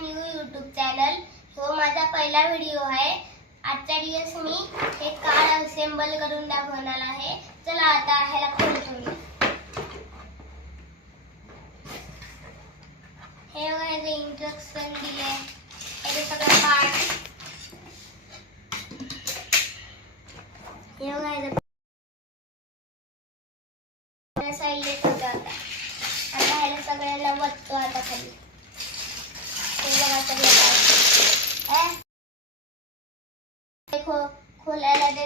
New YouTube channel. हो माझा पहिला व्हिडिओ आहे. आजच्या दिवस मी हे कार्ड असेंबल करून दाखवणार आहे. चला आता ह्याला खोलूया. हे बघा याचे इंस्ट्रक्शन दिले. याचे सगळे पार्ट हे बघा याचा साईडला ठेवतो. आता ह्याला सगळ्याला वरतो आता खाली. हे बघा सगळे खोलायला ते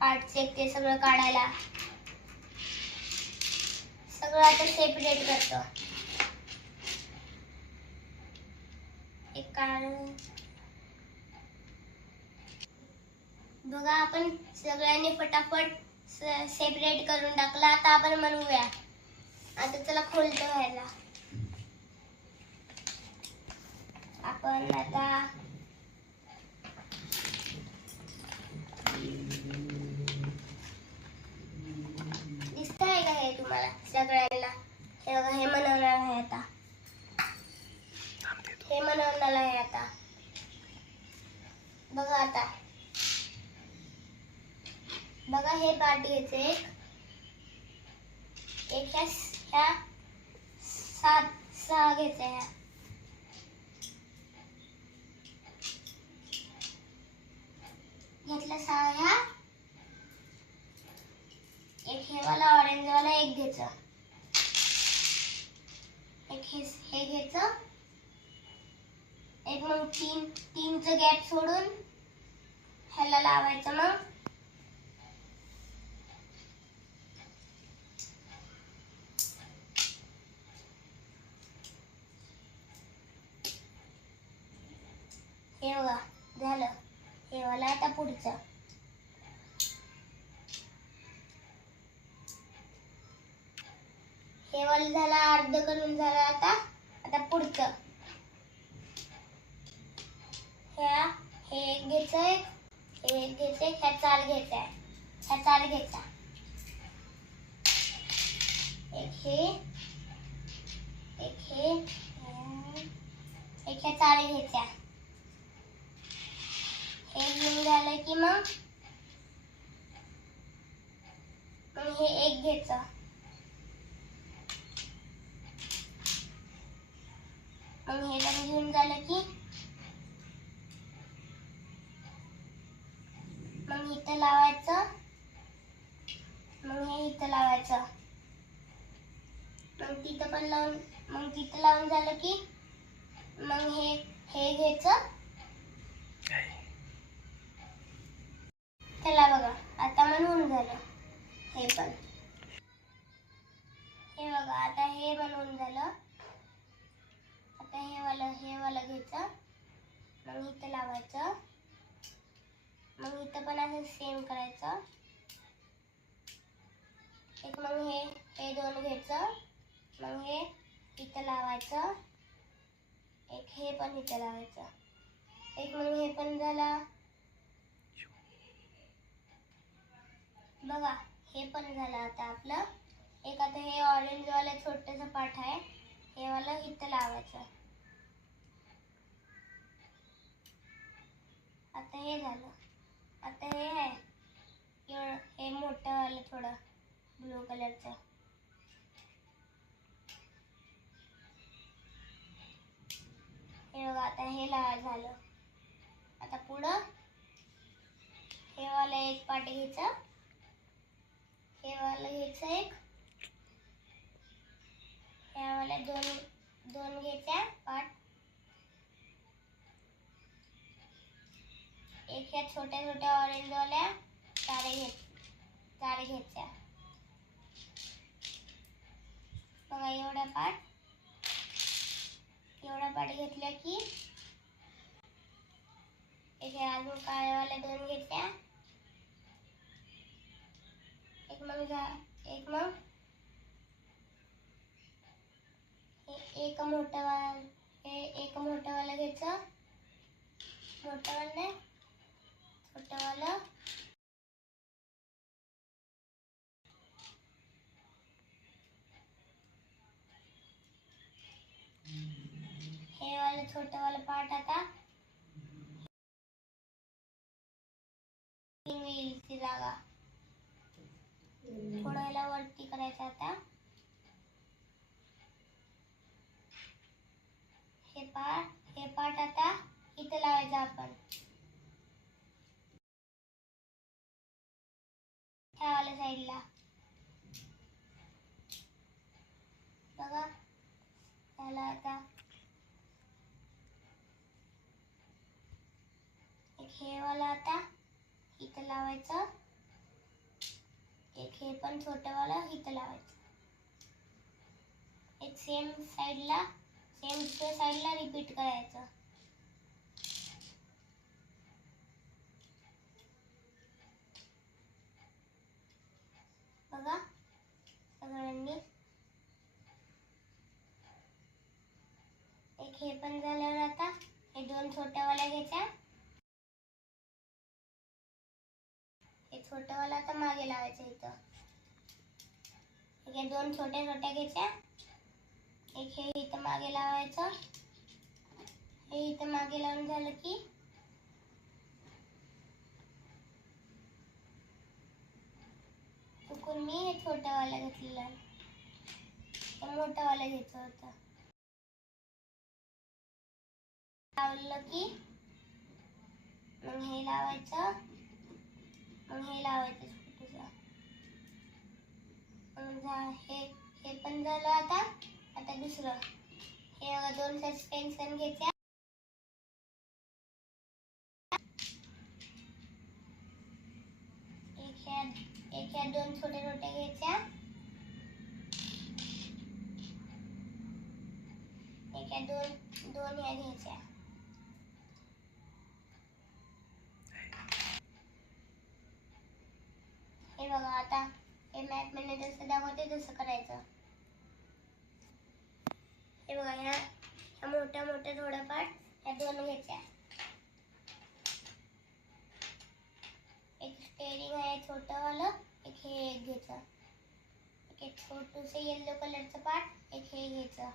पार्ट चेक ते सगळं काढायला सगळं आता सेपरेट करतो. एक काढून बघा आपण सगळ्यांनी फटाफट सेपरेट करून टाकला. आता आपण बनवूया. आता चला खोलतो ह्याला. आपण आता दिसतंय का हे तुम्हाला सगळ्यांना? हे बघा हे बनवणार आहे आता. हे बनवणार आहे आता. बघा आता बघा हे पार्ट घ्यायचे. एक ह्या 6 घ्यायचे. ह्या घेतलं 6. ह्या एक हे वाला ऑरेंज वाला एक घ्यायचं. एक हे घ्यायचं. एक मग तीनचं गॅप सोडून ह्याला लावायचं. मग हे बघा झालं. हे वाला आता पुढचं. हे वाला झालं अर्ध करून झालं. आता पुढचं हे एक घ्यायचंय. हे एक घ्यायचंय. ह्या 4 घ्यायचा. ह्या 4 घ्यायचा. एक हे ह्या 4 घ्यायच्या. हे घेऊन झालं की मग हे एक घ्यायचं. मग हे पण घेऊन झालं की मग इथं लावायचं. मग हे इथं लावायचं. मग तिथं लावून झालं की मग हे घ्यायचं. चला बघा आता बनवून झालं. हे पण हे बघा आता हे बनवून झालं. आता हे वाला घ्यायचं. मग इथं लावायचं. मग इथं पण असं सेम करायचं. एक मग हे 2 घ्यायचं. मग हे इथं लावायचं. एक हे पण इथं लावायचं. एक मग हे पण झालं. बघा हे पण झालं आता आपलं. एक आता हे ऑरेंज वाला छोटंसं पार्ट आहे. हे वाला इथं लावायचं. आता हे झालं. आता हे आहे हे मोठं वालं थोडं ब्लू कलरचं. हे बघा आता हे झालं. आता पुढं हे वाला एक पार्ट घ्यायचं. हे वाला घ्यायचं एक. हे वाला दोन घ्यायच्या पार्ट. एक ह्या छोट्या ऑरेंज वाल्या 4 घ्यायच्या. बघा एवढा पार्ट घेतला की एक अजून काळ्यावाल्या 2 घ्यायच्या. एक मग एक मोठा वाला घ्यायचं. मोठा वाला छोटा वाला हे वाला छोटंवालं पार्ट आता ची जागा थोडं याला वरती करायचं आता. हे पार्ट आता इथं लावायचं आपण ह्यावाल्या साईडला. बघा त्याला आता एक हे वाला आता इथं लावायचं, एक हे पण छोटं वाला इथं लावायचं. एक सेम दुसऱ्या साईडला रिपीट करायचं. बघा सगळ्यांनी एक हे पण झाल्यावर आता हे दोन छोट्या वाल्या घ्यायच्या. हे छोटं वाला आता मागे लावायचं इथं. हे दोन छोट्या घ्यायच्या. एक हे इथं मागे लावायचं. हे इथं मागे लावून झालं की चुकून मी हे छोटं वाला घेतलेलं आहे, तर मोठं वाला घ्यायचं होतं. लावलं की मग हे लावायचं, मग हे लावायचं छोटंसं. हे पण झालं. आता दुसरं हे बघा दोन सस्पेन्शन घ्यायच्या. एक ह्या दोन छोट्या घ्यायच्या. एक ह्या दोन ह्या घ्यायच्या. हे बघा आता हे मॅप मध्ये जसं दाखवते तसं करायचं. हे बघा ह्या मोठ्या थोड्या पार्ट ह्या दोन घ्यायच्या. एक स्टेअरिंग आहे छोटं वालं, एक हे एक घ्यायचं. एक छोटूसं येलो कलरचं पार्ट एक हे घ्यायचं.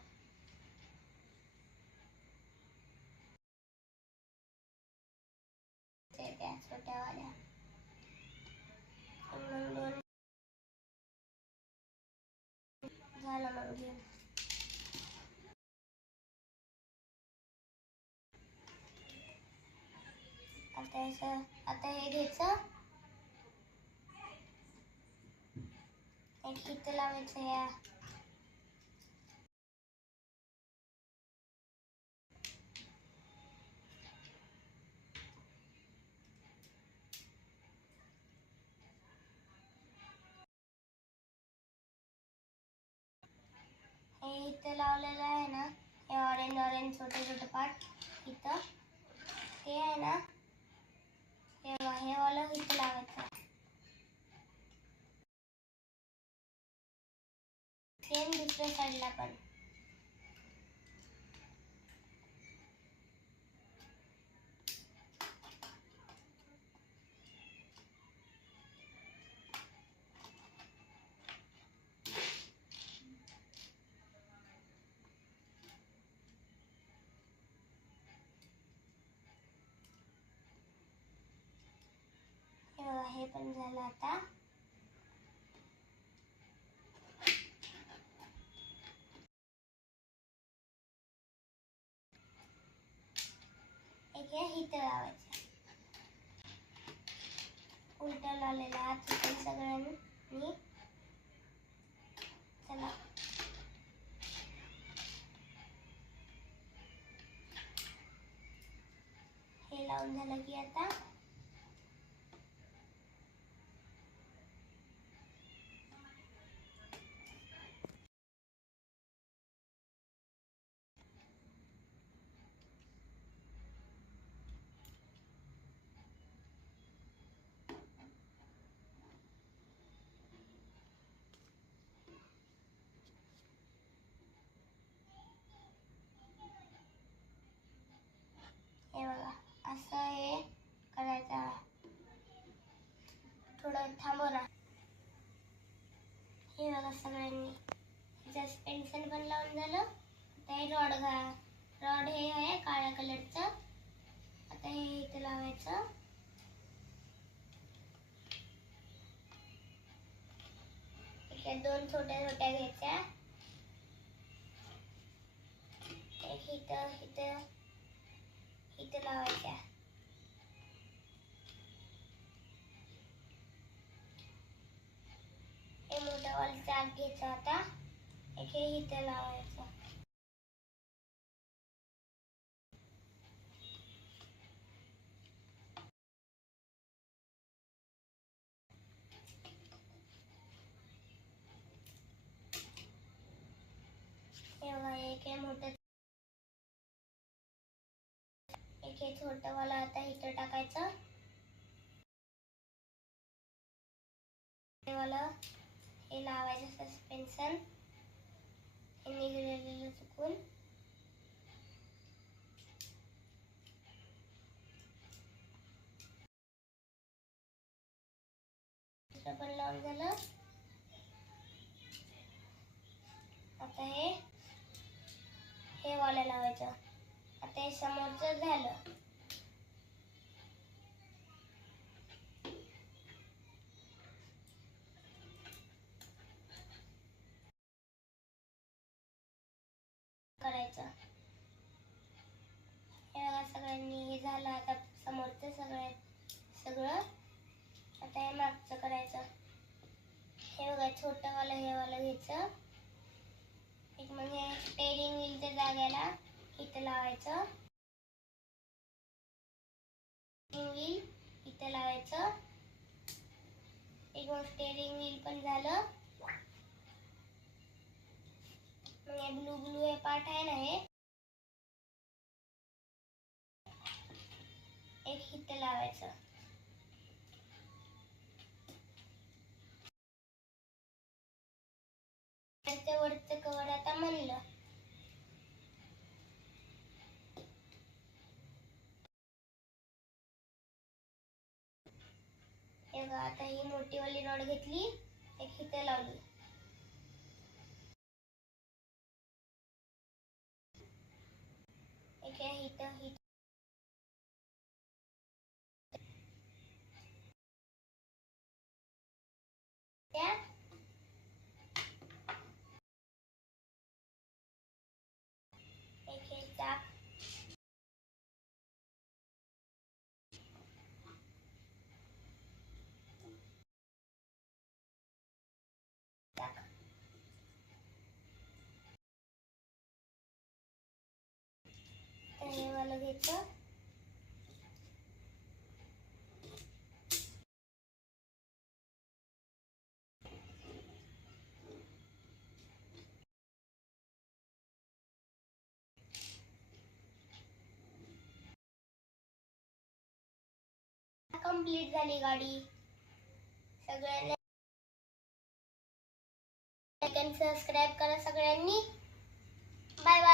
त्या छोट्या वाल्या झालं. मग घेऊन आता हे घ्यायचं, एक इथं लावायचं. या हे इथं लावलेलं आहे ना, हे ऑरेंज छोटे पार्ट इथं हे आहे ना, हे वाला इथं लावायचं. सेम दुसऱ्या साईडला पण. हे पण झालं. आता एक हे इथं लावायचं. उलटा लावलेला आता सगळ्यांनी. चला हे लावून झालं की आता हे बघा असं हे करायचं. थोडं थांबव ना. हे बघा सगळ्यांनी सस्पेन्शन पण लावून झालं. आता हे रॉड हे आहे काळ्या कलरचं. आता हे इथे लावायचं. दोन छोट्या छोट्या घ्यायच्या. एक इथं लावायच्या. हे मोठा वाला चाक घ्यायचा. आता एक हे इथं लावायचं. एक हे मोठं एक हे छोटं वाला आता इथं टाकायचं. हे वाला हे लावायचं सस्पेन्शन. हे निघालेलं चुकून. दुसरं पण लावून झालं. आता हे वाला लावायचं. आता हे समोरचं झालं. करायचं. हे बघा सगळ्यांनी हे झालं. आता समोरचं सगळं. आता हे मागचं करायचं. हे बघा छोटं वाला हे वाला घ्यायचं. एक म्हणजे स्टेअरिंग व्हीलच्या जागेला इथं लावायचं. व्हील इथं लावायचं. एक स्टेअरिंग व्हील पण झालं. मग हे ब्लू हे पार्ट आहे ना, हे एक इथं लावायचं. वरचं कवर आता म्हणलं. हे बघा आता ही मोठी वाली रॉड घेतली. एक इथं लावली. एक इथं एक हे चाक. हे वाला घ्यायचं. कंप्लीट झाली गाडी. सगळ्यांनी सबस्क्राईब करा सगळ्यांनी. Bye bye.